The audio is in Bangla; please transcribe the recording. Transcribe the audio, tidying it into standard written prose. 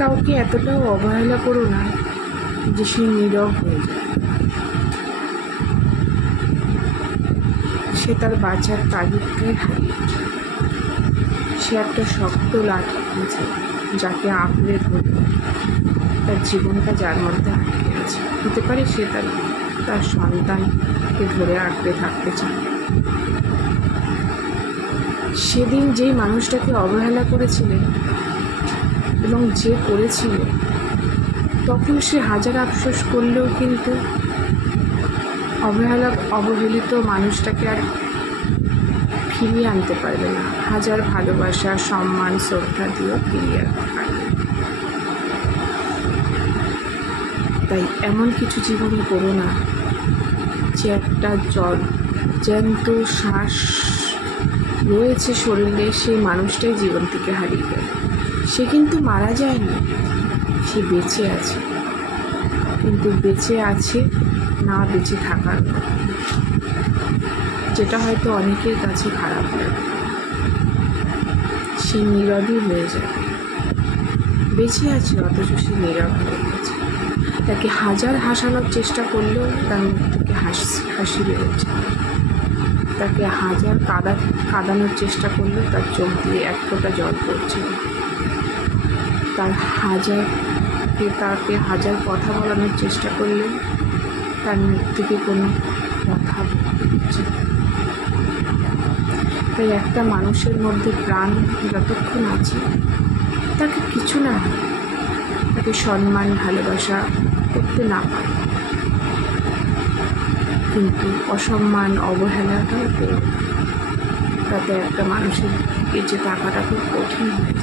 কাউকে এতটাও অবহেলা করো না যে সে নীরব হয়ে যায়। সে তার বাঁচার তাগিদকে হারিয়ে, সে একটা শক্ত লাঠি খুঁজে যাকে আঁকড়ে ধরে তার জীবনটা যার মধ্যে আটকে আছে। হতে পারে সে তার সন্তানকে ধরে আঁকড়ে থাকতে চায়। সেদিন যেই মানুষটাকে অবহেলা করেছিলেন এবং যে করেছিল, তখন সে হাজার আফসোস করলেও কিন্তু অবহেলিত মানুষটাকে আর ফিরিয়ে আনতে পারবে না। হাজার ভালোবাসা, সম্মান, শ্রদ্ধা দিয়েও ফিরিয়ে আনতে পারবে। তাই এমন কিছু জীবনে করো না যে একটা জ্যান্ত শ্বাস রয়েছে শরীরে, সেই মানুষটাই জীবন থেকে হারিয়ে গেল। সে কিন্তু মারা যায়নি, সে বেঁচে আছে, কিন্তু বেঁচে আছে না বেঁচে থাকার, যেটা হয়তো অনেকের কাছে খারাপ লাগে। সে নীরবই হয়ে যাবে। বেঁচে আছে অথচ সে নীরব হয়ে গেছে। তাকে হাজার হাসানোর চেষ্টা করলেও তার মুখ থেকে হাসি বেরোচ্ছে। তাকে হাজার কাঁদানোর চেষ্টা করলেও তার চোখ দিয়ে এক ফোঁটা জল পড়ছে। তাকে হাজার কথা বলানোর চেষ্টা করলেও তার মুখ থেকে কোনো কথা বেরোচ্ছে। তাই একটা মানুষের মধ্যে প্রাণ যতক্ষণ আছে, তাকে কিছু না হয়, তাকে সম্মান ভালোবাসা করতে না পারে, কিন্তু অসম্মান অবহেলাটাও পেয়ে তাতে একটা মানুষের বেঁচে থাকাটা খুব কঠিন হয়।